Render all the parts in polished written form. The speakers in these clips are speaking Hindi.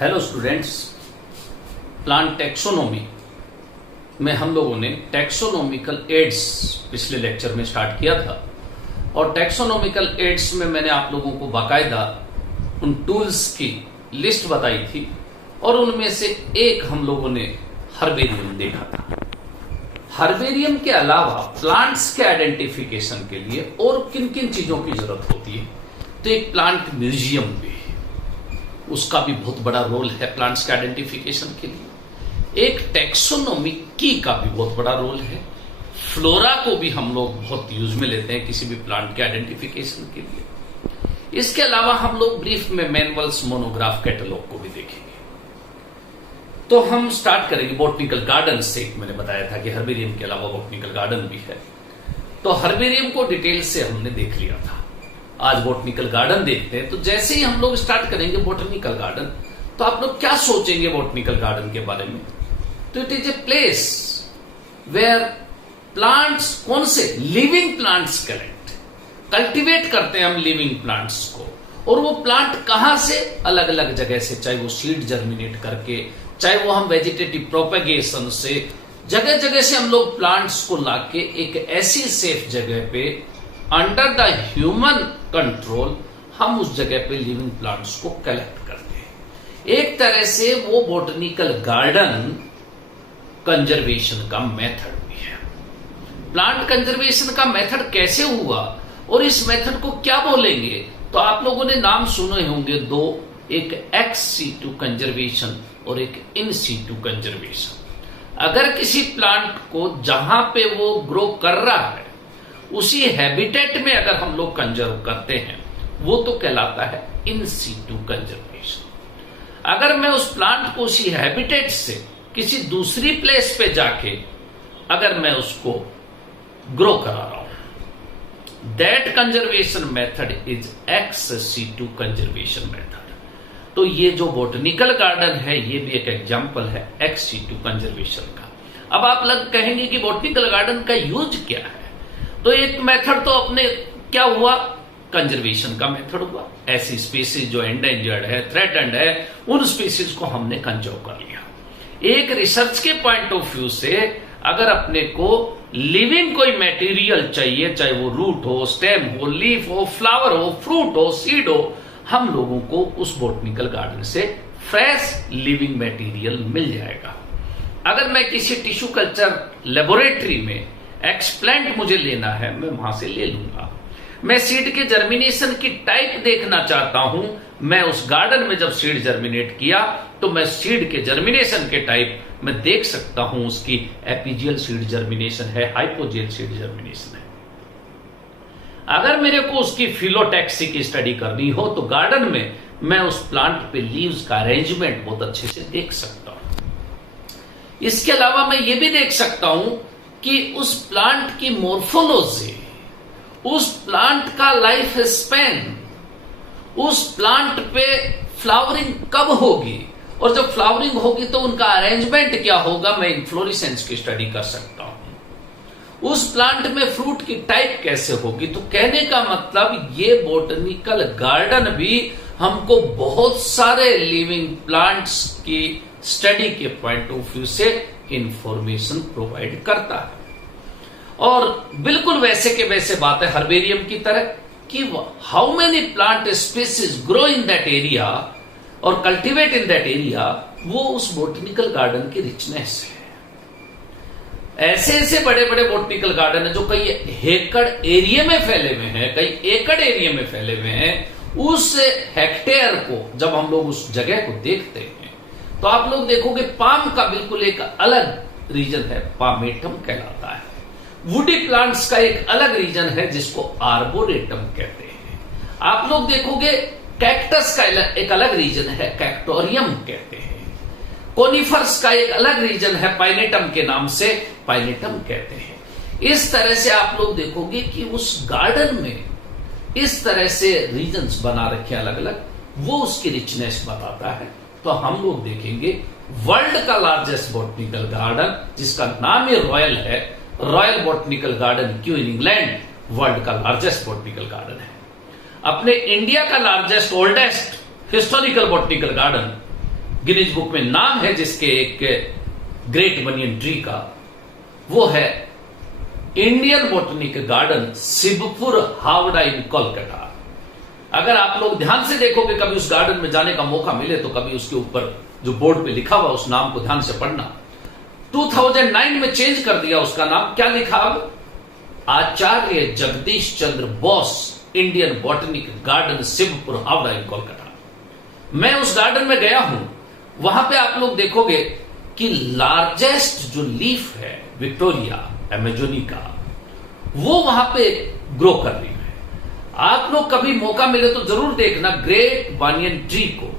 हेलो स्टूडेंट्स, प्लांट टैक्सोनॉमी में हम लोगों ने टैक्सोनॉमिकल एड्स पिछले लेक्चर में स्टार्ट किया था और टैक्सोनॉमिकल एड्स में मैंने आप लोगों को बाकायदा उन टूल्स की लिस्ट बताई थी और उनमें से एक हम लोगों ने हर्बेरियम देखा था। हर्बेरियम के अलावा प्लांट्स के आइडेंटिफिकेशन के लिए और किन किन चीजों की जरूरत होती है, तो एक प्लांट म्यूजियम भी, उसका भी बहुत बड़ा रोल है प्लांट्स के आइडेंटिफिकेशन के लिए। एक टैक्सोनॉमी की का भी बहुत बड़ा रोल है। फ्लोरा को भी हम लोग बहुत यूज में लेते हैं किसी भी प्लांट के आइडेंटिफिकेशन के लिए। इसके अलावा हम लोग ब्रीफ में मैनुअल्स, मोनोग्राफ, कैटलॉग को भी देखेंगे। तो हम स्टार्ट करेंगे बॉटनिकल गार्डन से। मैंने बताया था कि हर्बेरियम के अलावा बॉटनिकल गार्डन भी है, तो हर्बेरियम को डिटेल से हमने देख लिया था। आज बॉटनिकल गार्डन देखते हैं। तो जैसे ही हम लोग स्टार्ट करेंगे बॉटनिकल गार्डन, तो आप लोग क्या सोचेंगे बॉटनिकल गार्डन के बारे में? तो it is a place where plants, कौन से लिविंग प्लांट्स कल्टीवेट करते हैं हम लिविंग प्लांट्स को। और वो प्लांट कहां से? अलग अलग जगह से, चाहे वो सीड जर्मिनेट करके, चाहे वो हम वेजिटेटिव प्रोपेगेशन से, जगह जगह से हम लोग प्लांट्स को लाके एक ऐसी सेफ जगह पे अंडर द ह्यूमन कंट्रोल हम उस जगह पे लिविंग प्लांट्स को कलेक्ट करते हैं। एक तरह से वो बॉटनिकल गार्डन कंजर्वेशन का मेथड भी है। प्लांट कंजर्वेशन का मेथड कैसे हुआ और इस मेथड को क्या बोलेंगे? तो आप लोगों ने नाम सुने होंगे दो, एक एक्स सीटू कंजर्वेशन और एक इन सीटू कंजर्वेशन। अगर किसी प्लांट को जहां पे वो ग्रो कर रहा है उसी हैबिटेट में अगर हम लोग कंजर्व करते हैं, वो तो कहलाता है इन सीटू कंजर्वेशन। अगर मैं उस प्लांट को उसी हैबिटेट से किसी दूसरी प्लेस पे जाके अगर मैं उसको ग्रो करा रहा हूं, that conservation method is ex situ conservation method. तो ये जो बॉटनिकल गार्डन है ये भी एक एग्जाम्पल है एक्स सीटू कंजर्वेशन का। अब आप लोग कहेंगे कि बॉटनिकल गार्डन का यूज क्या है? तो एक मेथड तो अपने क्या हुआ, कंजर्वेशन का मेथड हुआ। ऐसी स्पीसीज जो एंडेंजर्ड है, थ्रेटन्ड है, उन स्पीसीज को हमने कंजर्व कर लिया। एक रिसर्च के पॉइंट ऑफ व्यू से अगर अपने को लिविंग कोई मटेरियल चाहिए, चाहे वो रूट हो, स्टेम हो, लीफ हो, फ्लावर हो, फ्रूट हो, सीड हो, हम लोगों को उस बॉटनिकल गार्डन से फ्रेश लिविंग मटेरियल मिल जाएगा। अगर मैं किसी टिश्यू कल्चर लेबोरेटरी में एक्सप्लेंट मुझे लेना है, मैं वहां से ले लूंगा। मैं सीड के जर्मिनेशन की टाइप देखना चाहता हूं, मैं उस गार्डन में जब सीड जर्मिनेट किया तो मैं सीड के जर्मिनेशन के टाइप मैं देख सकता हूं। उसकी एपीजियल सीड जर्मिनेशन है, हाइपोजियल सीड जर्मिनेशन है। अगर मेरे को उसकी फिलोटैक्सी की स्टडी करनी हो तो गार्डन में मैं उस प्लांट पे लीव्स का अरेंजमेंट बहुत अच्छे से देख सकता हूं। इसके अलावा मैं ये भी देख सकता हूं कि उस प्लांट की मोर्फोलॉजी, उस प्लांट का लाइफ स्पैन, उस प्लांट पे फ्लावरिंग कब होगी और जब फ्लावरिंग होगी तो उनका अरेंजमेंट क्या होगा, मैं इन्फ्लोरेसेंस की स्टडी कर सकता हूं। उस प्लांट में फ्रूट की टाइप कैसे होगी। तो कहने का मतलब ये बॉटनिकल गार्डन भी हमको बहुत सारे लिविंग प्लांट्स की स्टडी के पॉइंट ऑफ व्यू से इंफॉर्मेशन प्रोवाइड करता है। और बिल्कुल वैसे के वैसे बात है हर्बेरियम की तरह कि how many plant species grow in that area और कल्टीवेट इन दैट एरिया, वो उस बॉटनिकल गार्डन की रिचनेस है। ऐसे ऐसे बड़े बड़े बॉटनिकल गार्डन है जो कई हेक्टर एरिया में फैले हुए हैं, कई एकड़ एरिया में फैले हुए हैं। उस हेक्टेयर को जब हम लोग उस जगह को देखते हैं तो आप लोग देखोगे पाम का बिल्कुल एक अलग रीजन है, पामेटम कहलाता है। वुडी प्लांट्स का एक अलग रीजन है जिसको आर्बोरेटम कहते हैं। आप लोग देखोगे कैक्टस का एक अलग रीजन है, कैक्टोरियम कहते हैं। कोनिफर्स का एक अलग रीजन है, पाइनेटम के नाम से पाइनेटम कहते हैं। इस तरह से आप लोग देखोगे कि उस गार्डन में इस तरह से रीजन्स बना रखे अलग अलग, वो उसकी रिचनेस बताता है। तो हम लोग देखेंगे वर्ल्ड का लार्जेस्ट बॉटनिकल गार्डन जिसका नाम ही रॉयल है, रॉयल बॉटनिकल गार्डन क्यों इन इंग्लैंड वर्ल्ड का लार्जेस्ट बॉटनिकल गार्डन है। अपने इंडिया का largest oldest historical botanical garden Guinness book में नाम है जिसके एक ग्रेट बनियन ट्री का, वो है Indian Botanical Garden Shivpur Howrah in Kolkata. अगर आप लोग ध्यान से देखोगे, कभी उस गार्डन में जाने का मौका मिले तो कभी उसके ऊपर जो बोर्ड पे लिखा हुआ उस नाम को ध्यान से पढ़ना। 2009 में चेंज कर दिया उसका नाम, क्या लिखा अब? Acharya Jagdish Chandra Bose Indian Botanical Garden Shivpur Howrah in Kolkata. मैं उस गार्डन में गया हूं, वहां पे आप लोग देखोगे कि लार्जेस्ट जो लीफ है विक्टोरिया अमेजोनिका, वो वहां पे ग्रो कर रही है। आप लोग कभी मौका मिले तो जरूर देखना ग्रेट बानियन ट्री को,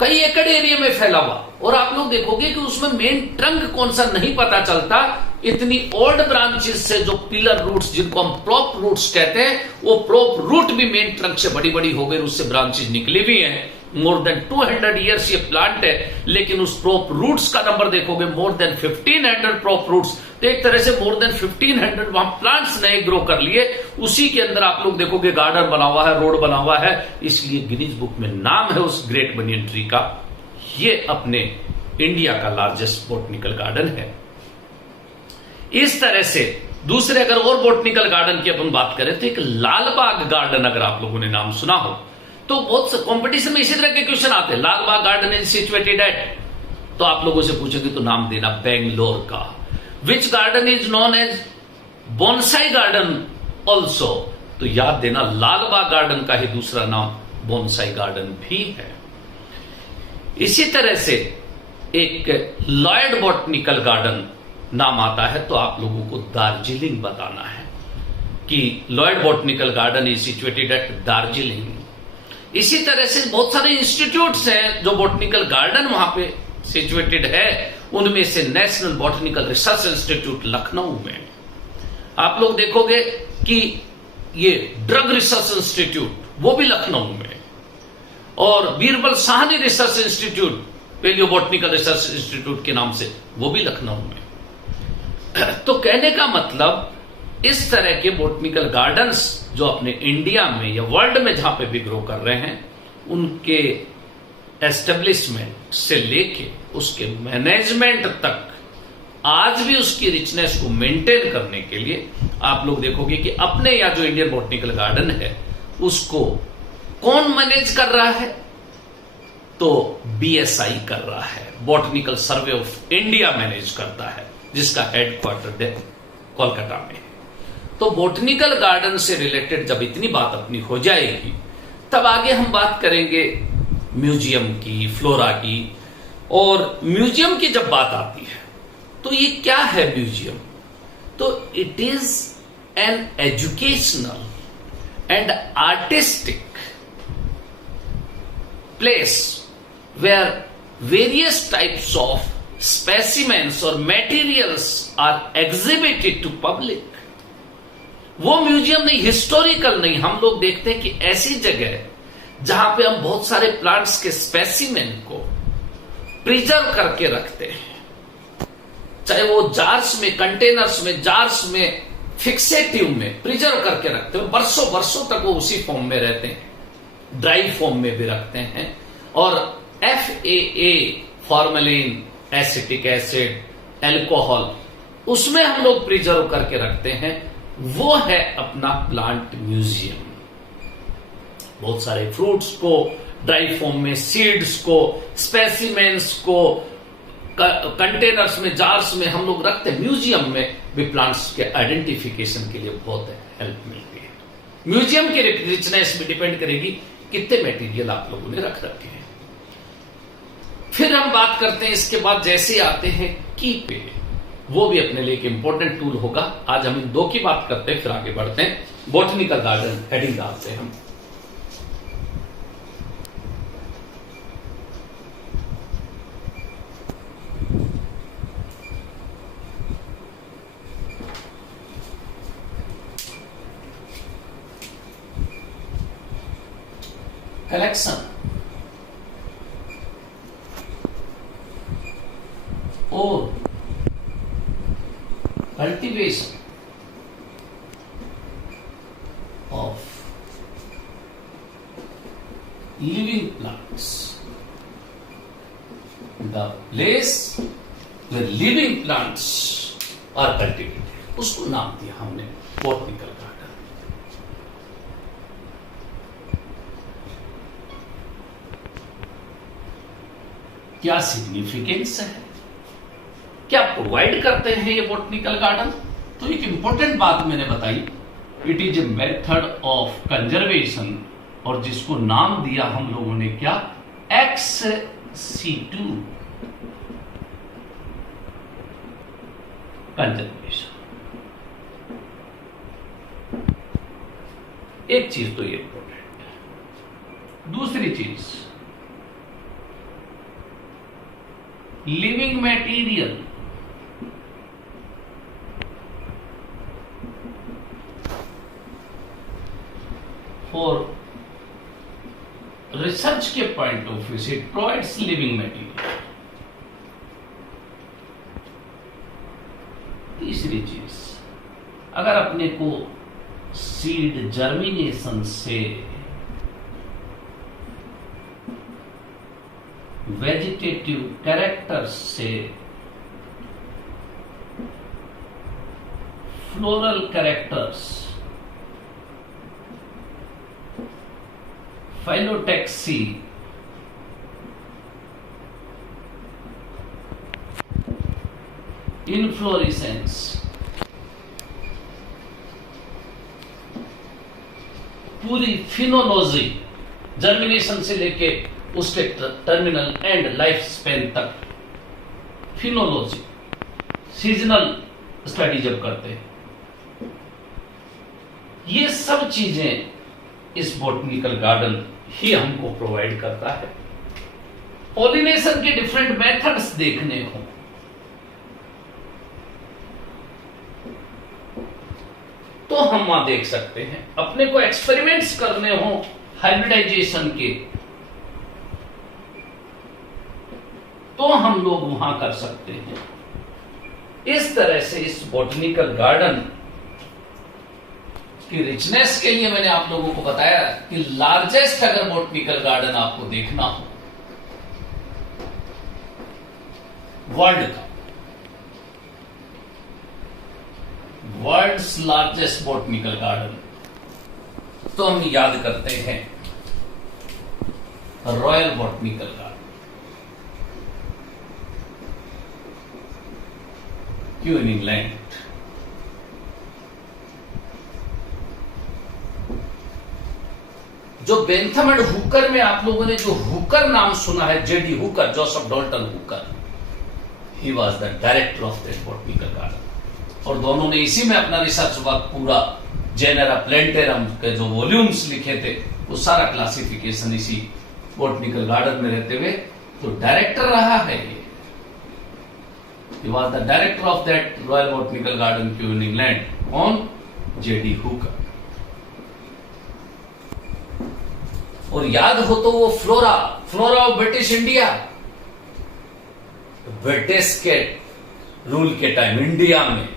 कई एकड़ एरिया में फैला हुआ, और आप लोग देखोगे कि उसमें मेन ट्रंक कौन सा नहीं पता चलता। इतनी ओल्ड ब्रांचेस से जो पिलर रूट्स, जिनको हम प्रोप रूट्स कहते हैं, वो प्रोप रूट भी मेन ट्रंक से बड़ी बड़ी हो गई, उससे ब्रांचेस निकली भी हैं। मोर देन 200 ईयर्स ये प्लांट है, लेकिन उस प्रोप रूट्स का नंबर देखोगे मोर देन 1500 प्रोप रूट्स। तो एक तरह से मोर देन 1500 वहां प्लांट्स नए ग्रो कर लिए, उसी के अंदर आप लोग देखोगे गार्डन बना हुआ है, रोड बना हुआ है, इसलिए गिनीज बुक में नाम है उस ग्रेट बनियन ट्री का। ये अपने इंडिया का लार्जेस्ट बोटनिकल गार्डन है। इस तरह से दूसरे अगर और बोटनिकल गार्डन की अपन बात करें तो एक लालबाग गार्डन, अगर आप लोगों ने नाम सुना हो तो बहुत से कंपटीशन में इसी तरह के क्वेश्चन आते हैं। Lalbagh garden is situated at, तो आप लोगों से पूछेंगे तो नाम देना बेंगलोर का। Which garden is known as bonsai garden also, तो याद देना लालबाग गार्डन का ही दूसरा नाम बोनसाई गार्डन भी है। इसी तरह से एक लॉयड बोटनिकल गार्डन नाम आता है, तो आप लोगों को दार्जिलिंग बताना है कि Lloyd botanical garden is situated eight Darjeeling. इसी तरह से बहुत सारे इंस्टीट्यूट्स हैं जो बोटनिकल गार्डन वहां पे सिचुएटेड है, उनमें से national botanical research institute Lucknow में। आप लोग देखोगे कि ये ड्रग रिसर्च इंस्टीट्यूट वो भी लखनऊ में, और Birbal Sahni research institute paleo botanical research institute के नाम से वो भी लखनऊ में। तो कहने का मतलब इस तरह के बोटनिकल गार्डन्स जो अपने इंडिया में या वर्ल्ड में जहां पे भी ग्रो कर रहे हैं, उनके एस्टेब्लिशमेंट से लेके उसके मैनेजमेंट तक आज भी उसकी रिचनेस को मेंटेन करने के लिए आप लोग देखोगे कि अपने यहाँ जो इंडियन बोटनिकल गार्डन है उसको कौन मैनेज कर रहा है? तो बीएसआई कर रहा है, botanical survey of India manage करता है, जिसका हेडक्वार्टर है कोलकाता में। तो बोटनिकल गार्डन से रिलेटेड जब इतनी बात अपनी हो जाएगी, तब आगे हम बात करेंगे म्यूजियम की, फ्लोरा की। और म्यूजियम की जब बात आती है तो ये क्या है म्यूजियम? तो it is an educational and artistic place where various types of specimens और materials are exhibited to public. वो म्यूजियम नहीं, हिस्टोरिकल नहीं। हम लोग देखते हैं कि ऐसी जगह जहां पे हम बहुत सारे प्लांट्स के स्पेसिमेन को प्रिजर्व करके रखते हैं, चाहे वो जार्स में, कंटेनर्स में, जार्स में, फिक्सेटिव में प्रिजर्व करके रखते हैं, बरसों बरसों तक वो उसी फॉर्म में रहते हैं, ड्राई फॉर्म में भी रखते हैं। और FAA formalin, acetic acid, alcohol, उसमें हम लोग प्रिजर्व करके रखते हैं। वो है अपना प्लांट म्यूजियम। बहुत सारे फ्रूट्स को ड्राई फॉर्म में, सीड्स को, स्पेसिमेंस को कंटेनर्स में, जार्स में हम लोग रखते हैं। म्यूजियम में भी प्लांट्स के आइडेंटिफिकेशन के लिए बहुत हेल्प मिलती है। म्यूजियम की रिचनेस भी डिपेंड करेगी कितने मटेरियल आप लोगों ने रख रखे हैं। फिर हम बात करते हैं, इसके बाद जैसे आते हैं की पे, वो भी अपने लिए एक इंपॉर्टेंट टूल होगा। आज हम इन दो की बात करते हैं, फिर आगे बढ़ते हैं। बोटनिकल गार्डन हेडिंग डालते हैं हम। कलेक्शन और cultivation of living plants the place where living plants are cultivated, उसको नाम दिया हमने बॉटनिकल गार्डन। क्या सिग्निफिकेंस है, क्या प्रोवाइड करते हैं ये बॉटनिकल गार्डन? तो एक इंपॉर्टेंट बात मैंने बताई, it is a method of conservation, और जिसको नाम दिया हम लोगों ने क्या, XC2 कंजर्वेशन। एक चीज तो ये इंपॉर्टेंट है। दूसरी चीज, लिविंग मटेरियल फॉर रिसर्च के पॉइंट ऑफ व्यू से इट प्रोवाइड्स लिविंग मटेरियल। तीसरी चीज, अगर अपने को सीड जर्मिनेशन से वेजिटेटिव कैरेक्टर्स से फ्लोरल कैरेक्टर्स, फाइलोटैक्सी, इनफ्लोरेसेंस, पूरी फिनोलॉजी, जर्मिनेशन से लेके उसके टर्मिनल एंड लाइफ स्पेन तक, फिनोलॉजी, सीजनल स्टडी जब करते हैं, ये सब चीजें इस बॉटनिकल गार्डन ही हमको प्रोवाइड करता है। पॉलिनेशन के डिफरेंट मेथड्स देखने को, तो हम वहां देख सकते हैं। अपने को एक्सपेरिमेंट्स करने हो हाइब्रिडाइजेशन के, तो हम लोग वहां कर सकते हैं। इस तरह से इस बॉटनिकल गार्डन की रिचनेस के लिए मैंने आप लोगों को बताया कि लार्जेस्ट अगर बॉटनिकल गार्डन आपको देखना हो वर्ल्ड का, वर्ल्ड्स लार्जेस्ट बॉटनिकल गार्डन, तो हम याद करते हैं रॉयल बॉटनिकल गार्डन, क्यों इन इंग्लैंड। जो बेंथम एंड हुकर में आप लोगों ने जो हुकर नाम सुना है, JD Hooker, Joseph Dalton Hooker, he was the director of that botanical garden, और दोनों ने इसी में अपना रिसर्च वर्क पूरा जेनेरा प्लेंटेरम के जो वॉल्यूम्स लिखे थे, वो सारा क्लासिफिकेशन इसी बॉटनिकल गार्डन में रहते हुए तो डायरेक्टर रहा है। He was the director of that Royal Botanical Garden Kew in England, on J.D. Hooker। और याद हो तो वो flora of British India, British के रूल के टाइम इंडिया में,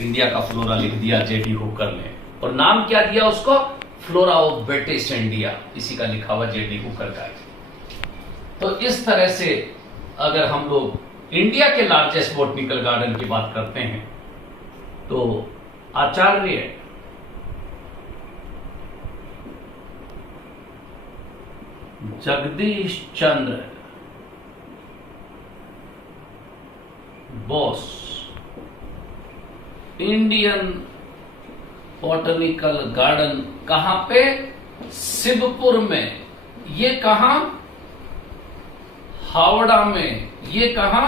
इंडिया का फ्लोरा लिख दिया J.D. हुकर ने, और नाम क्या दिया उसको, फ्लोरा ऑफ ब्रिटिश इंडिया, इसी का लिखा हुआ J.D. हुकर का। तो इस तरह से अगर हम लोग इंडिया के लार्जेस्ट बॉटनिकल गार्डन की बात करते हैं, तो आचार्य Jagdish Chandra Bose Indian botanical garden कहां पे, शिवपुर में, ये कहां, हावड़ा में, ये कहां,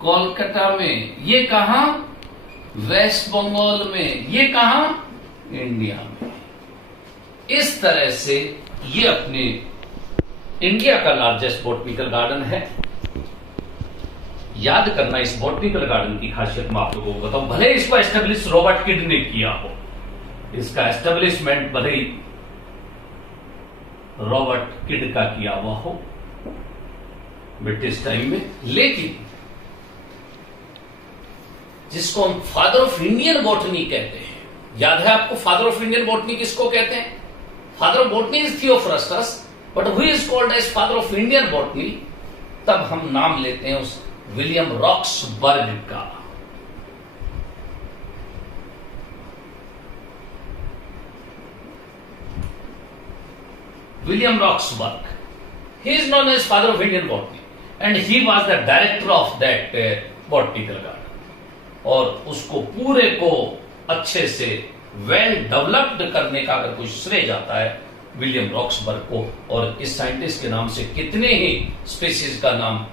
कोलकाता में, ये कहां, वेस्ट बंगाल में, ये कहां, इंडिया में। इस तरह से ये अपने इंडिया का लार्जेस्ट बॉटनिकल गार्डन है। याद करना, इस बॉटनिकल गार्डन की खासियत मैं आप लोगों को बताऊं, भले इसको एस्टेब्लिश रॉबर्ट किड ने किया हो, इसका एस्टेब्लिशमेंट भले ही रॉबर्ट किड का किया हुआ हो ब्रिटिश टाइम में, लेकिन जिसको हम फादर ऑफ इंडियन बॉटनी कहते हैं, याद है आपको फादर ऑफ इंडियन बॉटनी किसको कहते हैं? Father of botany is Theophrastus, but who is called as father of Indian botany, तब हम नाम लेते हैं उस विलियम रॉक्सबर्ग का। William Roxburgh. He is known as father of Indian botany and he was the director of that botanical garden. और उसको पूरे को अच्छे से वेल डेवलप्ड करने का अगर कोई श्रेय जाता है विलियम रॉक्सबर्ग को। और इस साइंटिस्ट के नाम से कितने ही स्पीसीज का नाम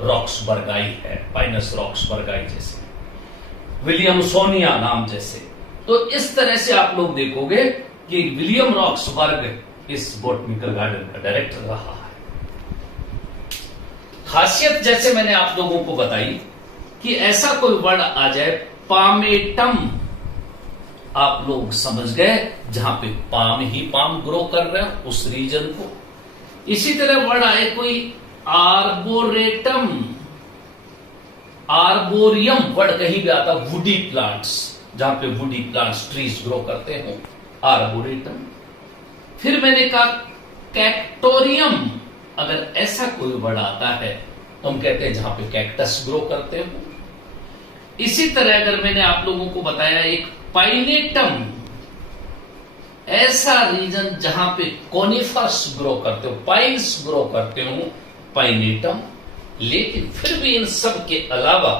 रॉक्सबर्गाई है, पाइनस रॉक्सबर्गाई जैसे, विलियमसोनिया नाम जैसे। तो इस तरह से आप लोग देखोगे कि विलियम रॉक्सबर्ग इस बॉटनिकल गार्डन का डायरेक्टर रहा है। खासियत जैसे मैंने आप लोगों को बताई कि ऐसा कोई वर्ड आ जाए, पामेटम, आप लोग समझ गए जहां पे पाम ही पाम ग्रो कर रहे हैं उस रीजन को। इसी तरह वर्ड आए कोई आर्बोरेटम, आर्बोरियम वर्ड कहीं भी आता, वुडी प्लांट्स, जहां पे वुडी प्लांट्स ट्रीज ग्रो करते हो, आर्बोरेटम। फिर मैंने कहा कैक्टोरियम, अगर ऐसा कोई वर्ड आता है तो हम कहते हैं जहां पे कैक्टस ग्रो करते हो। इसी तरह अगर मैंने आप लोगों को बताया एक पाइनेटम, ऐसा रीजन जहां पे कोनिफर्स ग्रो करते हो, पाइन्स ग्रो करते हो, पाइनेटम। लेकिन फिर भी इन सब के अलावा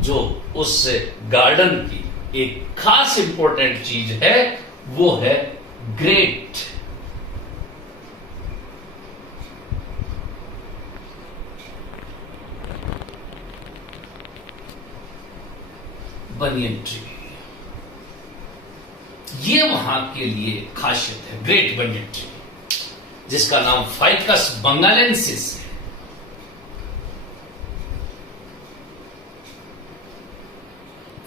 जो उस गार्डन की एक खास इंपॉर्टेंट चीज है वो है ग्रेट बनियन ट्री। ये वहां के लिए खासियत है, ग्रेट बनियन ट्री, जिसका नाम फाइकस बंगालेंसिस है।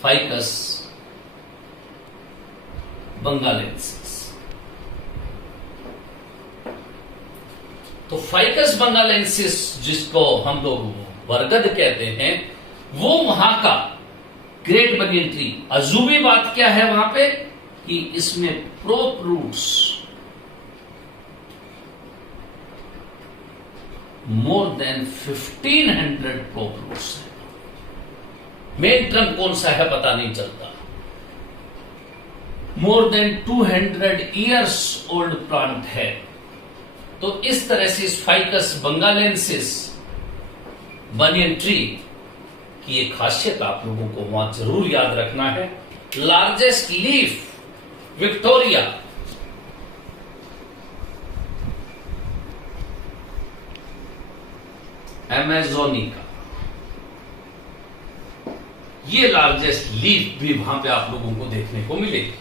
फाइकस बंगालेंसिस। तो फाइकस बंगालेंसिस जिसको हम लोग बरगद कहते हैं, वो वहां का ग्रेट बनियन ट्री। अजूबी बात क्या है वहां पे कि इसमें prop roots more than 1500 prop roots है। मेन ट्रंक कौन सा है पता नहीं चलता। More than 200 years old plant है। तो इस तरह से इस फाइकस बंगालेंसिस बनियन ट्री की एक खासियत आप लोगों को वहां जरूर याद रखना है। लार्जेस्ट लीफ विक्टोरिया, अमेजोनिका, ये लार्जेस्ट लीफ भी वहां पे आप लोगों को देखने को मिलेगी।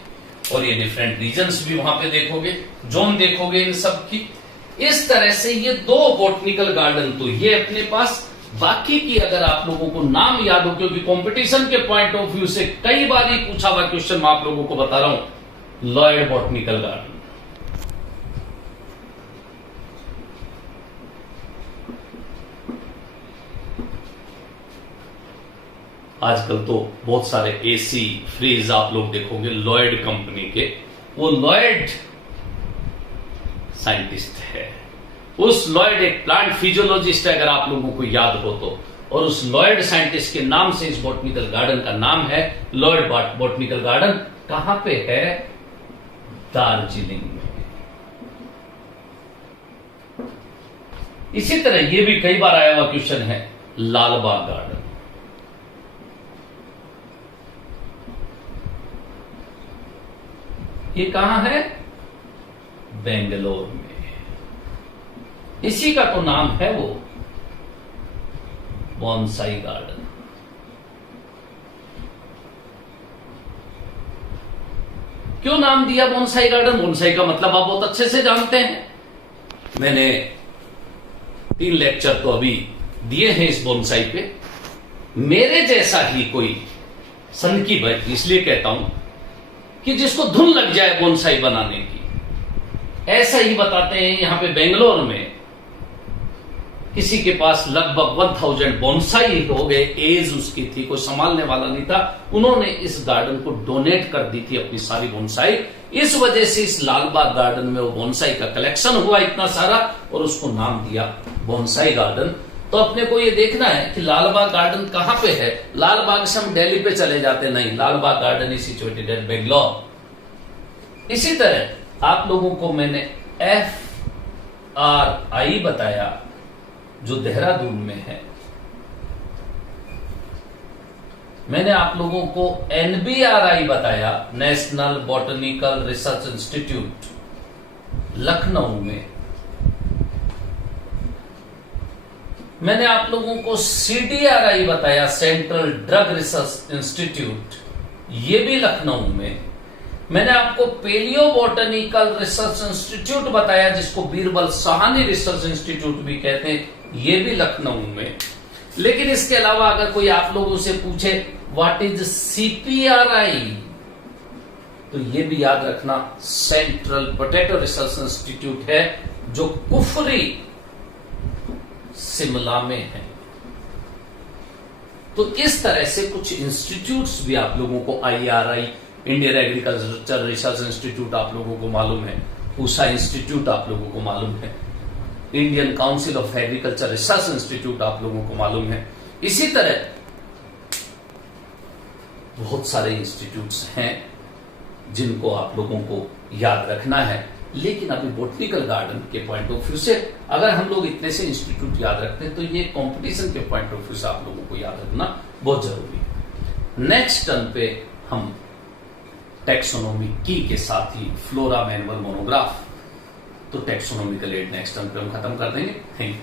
और ये डिफरेंट रीजन्स भी वहां पे देखोगे, जोन देखोगे इन सब की। इस तरह से ये दो बॉटनिकल गार्डन तो ये अपने पास, बाकी की अगर आप लोगों को नाम याद हो, क्योंकि कंपटीशन के पॉइंट ऑफ व्यू से कई बार ही पूछा हुआ क्वेश्चन मैं आप लोगों को बता रहा हूं। लॉयड बॉटनिकल गार्डन, आजकल तो बहुत सारे एसी फ्रीज आप लोग देखोगे लॉयड कंपनी के, वो लॉयड साइंटिस्ट है। उस लॉयड एक प्लांट फिजियोलॉजिस्ट है अगर आप लोगों को याद हो तो। और उस लॉयड साइंटिस्ट के नाम से इस बॉटनिकल गार्डन का नाम है लॉयड बॉटनिकल गार्डन। कहां पे है? दार्जिलिंग में। इसी तरह ये भी कई बार आया हुआ क्वेश्चन है, लालबाग गार्डन। ये कहां है? बेंगलोर में। इसी का तो नाम है वो बोनसाई गार्डन। क्यों नाम दिया बोनसाई गार्डन? बोनसाई का मतलब आप बहुत अच्छे से जानते हैं। मैंने 3 लेक्चर तो अभी दिए हैं इस बोनसाई पे। मेरे जैसा ही कोई सन की बात इसलिए कहता हूं कि जिसको धुन लग जाए बोनसाई बनाने की, ऐसा ही बताते हैं। यहां पे बेंगलोर में किसी के पास लगभग 1000 बोनसाई हो गए, एज उसकी थी, कोई संभालने वाला नहीं था। उन्होंने इस गार्डन को डोनेट कर दी थी अपनी सारी बोनसाई इस वजह से इस लालबाग गार्डन में वो बोनसाई का कलेक्शन हुआ इतना सारा और उसको नाम दिया बोनसाई गार्डन। तो अपने को ये देखना है कि लालबाग गार्डन कहां पे है। लालबाग से हम दिल्ली पे चले जाते नहीं, Lalbagh garden is situated at Bangalore. इसी तरह आप लोगों को मैंने FRI बताया जो देहरादून में है। मैंने आप लोगों को NBRI बताया, national botanical research institute, Lucknow में। मैंने आप लोगों को CDRI बताया, सेंट्रल ड्रग रिसर्च इंस्टीट्यूट, ये भी लखनऊ में। मैंने आपको पेलियो बॉटनिकल रिसर्च इंस्टीट्यूट बताया जिसको बीरबल साहनी रिसर्च इंस्टीट्यूट भी कहते हैं, ये भी लखनऊ में। लेकिन इसके अलावा अगर कोई आप लोगों से पूछे व्हाट इज CPRI, तो ये भी याद रखना सेंट्रल पोटैटो रिसर्च इंस्टीट्यूट है जो कुफरी शिमला में है। तो इस तरह से कुछ इंस्टीट्यूट्स भी आप लोगों को IRI, Indian agriculture research institute आप लोगों को मालूम है, पूसा इंस्टीट्यूट आप लोगों को मालूम है, Indian council of agriculture research institute आप लोगों को मालूम है। इसी तरह बहुत सारे इंस्टीट्यूट्स हैं जिनको आप लोगों को याद रखना है। लेकिन अभी बॉटनिकल गार्डन के पॉइंट ऑफ व्यू से अगर हम लोग इतने से इंस्टीट्यूट याद रखते हैं तो ये कंपटीशन के पॉइंट ऑफ व्यू से आप लोगों को याद रखना बहुत जरूरी है। नेक्स्ट टर्न पे हम टैक्सोनॉमी की के साथ ही फ्लोरा मैनुअल मोनोग्राफ, तो टैक्सोनॉमिकल एड नेक्स्ट टर्न पे हम खत्म कर देंगे। Thank you.